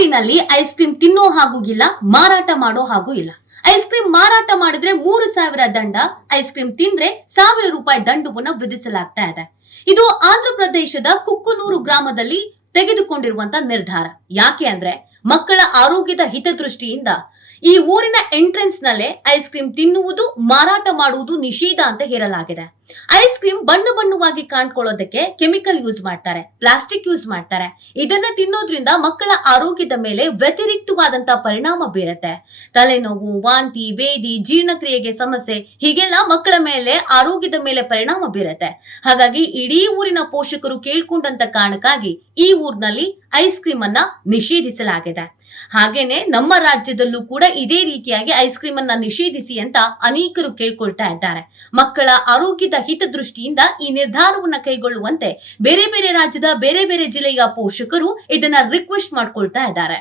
ಊರಿನಲ್ಲಿ ice cream ತಿನ್ನೋ ಹಾಗೂ ಇಲ್ಲ, ಮಾರಾಟ ಮಾಡೋ ಹಾಗೂ ಇಲ್ಲ. ಐಸ್ ಕ್ರೀಮ್ ಮಾರಾಟ ಮಾಡಿದ್ರೆ 3,000 ದಂಡ, ಐಸ್ ಕ್ರೀಮ್ ತಿಂದ್ರೆ 1,000 ರೂಪಾಯಿ ದಂಡವನ್ನ ವಿಧಿಸಲಾಗ್ತಾ ಇದೆ. ಇದು ಆಂಧ್ರ ಪ್ರದೇಶದ ಕುಕ್ಕನೂರು ಗ್ರಾಮದಲ್ಲಿ ತೆಗೆದುಕೊಂಡಿರುವಂತ ನಿರ್ಧಾರ. ಯಾಕೆ ಅಂದ್ರೆ ಮಕ್ಕಳ ಆರೋಗ್ಯದ ಹಿತದೃಷ್ಟಿಯಿಂದ ಈ ಊರಿನ ಎಂಟ್ರೆನ್ಸ್ ನಲ್ಲೇ ಐಸ್ ಕ್ರೀಮ್ ತಿನ್ನುವುದು, ಮಾರಾಟ ಮಾಡುವುದು ನಿಷೇಧ ಅಂತ ಹೇರಲಾಗಿದೆ. ಐಸ್ ಕ್ರೀಮ್ ಬಣ್ಣ ಬಣ್ಣವಾಗಿ ಕಾಣ್ಕೊಳ್ಳೋದಕ್ಕೆ ಕೆಮಿಕಲ್ ಯೂಸ್ ಮಾಡ್ತಾರೆ, ಪ್ಲಾಸ್ಟಿಕ್ ಯೂಸ್ ಮಾಡ್ತಾರೆ. ಇದನ್ನ ತಿನ್ನೋದ್ರಿಂದ ಮಕ್ಕಳ ಆರೋಗ್ಯದ ಮೇಲೆ ವ್ಯತಿರಿಕ್ತವಾದಂತಹ ಪರಿಣಾಮ ಬೀರುತ್ತೆ. ತಲೆನೋವು, ವಾಂತಿ, ಬೇದಿ, ಜೀರ್ಣಕ್ರಿಯೆಗೆ ಸಮಸ್ಯೆ, ಹೀಗೆಲ್ಲ ಮಕ್ಕಳ ಮೇಲೆ ಆರೋಗ್ಯದ ಮೇಲೆ ಪರಿಣಾಮ ಬೀರುತ್ತೆ. ಹಾಗಾಗಿ ಇಡೀ ಊರಿನ ಪೋಷಕರು ಕೇಳ್ಕೊಂಡಂತ ಕಾರಣಕ್ಕಾಗಿ ಈ ಊರಿನಲ್ಲಿ ಐಸ್ ಕ್ರೀಮ್ ಅನ್ನ ನಿಷೇಧಿಸಲಾಗಿದೆ. ಹಾಗೇನೆ ನಮ್ಮ ರಾಜ್ಯದಲ್ಲೂ ಕೂಡ ಇದೇ ರೀತಿಯಾಗಿ ಐಸ್ ಕ್ರೀಮ್ ಅನ್ನ ನಿಷೇಧಿಸಿ ಅಂತ ಅನೇಕರು ಕೇಳ್ಕೊಳ್ತಾ ಇದ್ದಾರೆ. ಮಕ್ಕಳ ಆರೋಗ್ಯದ ಹಿತದೃಷ್ಟಿಯಿಂದ ಈ ನಿರ್ಧಾರವನ್ನ ಕೈಗೊಳ್ಳುವಂತೆ ಬೇರೆ ಬೇರೆ ರಾಜ್ಯದ ಬೇರೆ ಬೇರೆ ಜಿಲ್ಲೆಯ ಪೋಷಕರು ಇದನ್ನ ರಿಕ್ವೆಸ್ಟ್ ಮಾಡ್ಕೊಳ್ತಾ ಇದ್ದಾರೆ.